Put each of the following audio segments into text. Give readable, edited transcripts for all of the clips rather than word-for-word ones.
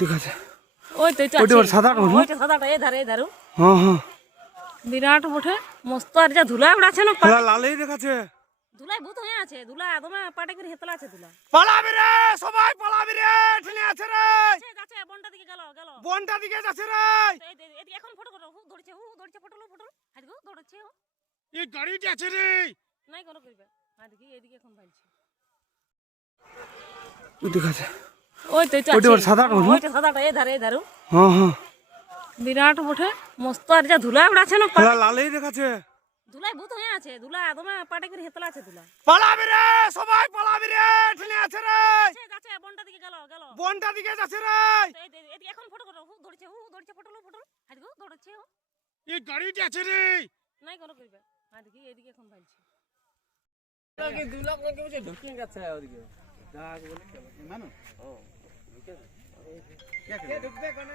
দেখাছে ওই তো ওইটা সাদাটা হলো ওইটা সাদাটা এই ধারে হ্যাঁ হ্যাঁ বিরাট বটে মস্ত আর যা ধুলা উড়াছে না লালেই দেখাচ্ছে ধুলাই ভূত হয়ে আছে ধুলা দমে পাটে করে হেতলা আছে ধুলা পালাবি রে সবাই পালাবি রে ঠেলে আছে রে যাচ্ছে বনটা দিকে গেল বনটা দিকে যাচ্ছে রে এই এখন ফটো করো দৌড়ছে ফটো হাত গো দৌড়ছে এই গাড়িটা আছে রে নাই কোনো করবে দেখি এদিকে এখন ভাইছে দেখাছে ওই তো ওইটা সাদাটা হলো ওইটা সাদাটা এই ধারে হ্যাঁ হ্যাঁ বিরাট বটে মস্ত আর যা ধুলা উড়াছে না লালেই দেখাচ্ছে ধুলাই ভূত হয়ে আছে ধুলা দমে পাটে করে হেতলা আছে ধুলা পালাবি রে সবাই পালাবি রে ঠেলে আছে রে যাচ্ছে বনটা দিকে গেল বনটা দিকে যাচ্ছে রে এখন ফটো করো দৌড়ছে ফটো হাত গো দৌড়ছে এই গাড়িটা আছে রে নাই কোনো করবে দেখি এদিকে এখন ভাইছে কি দুলা আপনাকে বুঝে ঢুকিয়ে গেছে ওদিকে যা বলে মানো ও ঢুকে কে ঢুকবে কোন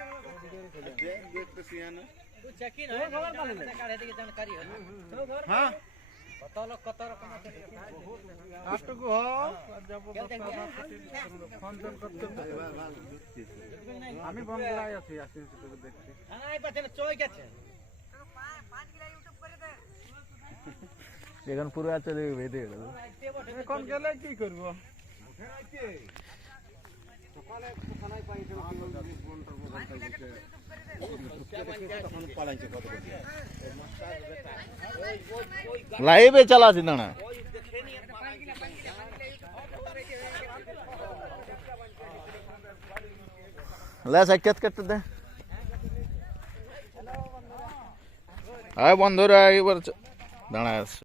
দেখতে সিয়ানা তুই চেক ইন হয় খবর পালে না কাড়ে দিকে জানকারি হয় তো ঘর হ্যাঁ কত রকম আছে আটকু হ যাব ফোন করতে আমি বংলায় আছি তোকে দেখতে আই পাছে চই গেছে 5 কিলো ইউটিউব করে দে এখন পুরো চলে বেঁধে গেল এখন গেলে কি করব সকালে খানায় পাইছে লাইভে চালাছি না লে সাক্ষাৎ করতে দে বন্ধুরা এবার দাঁড়ায়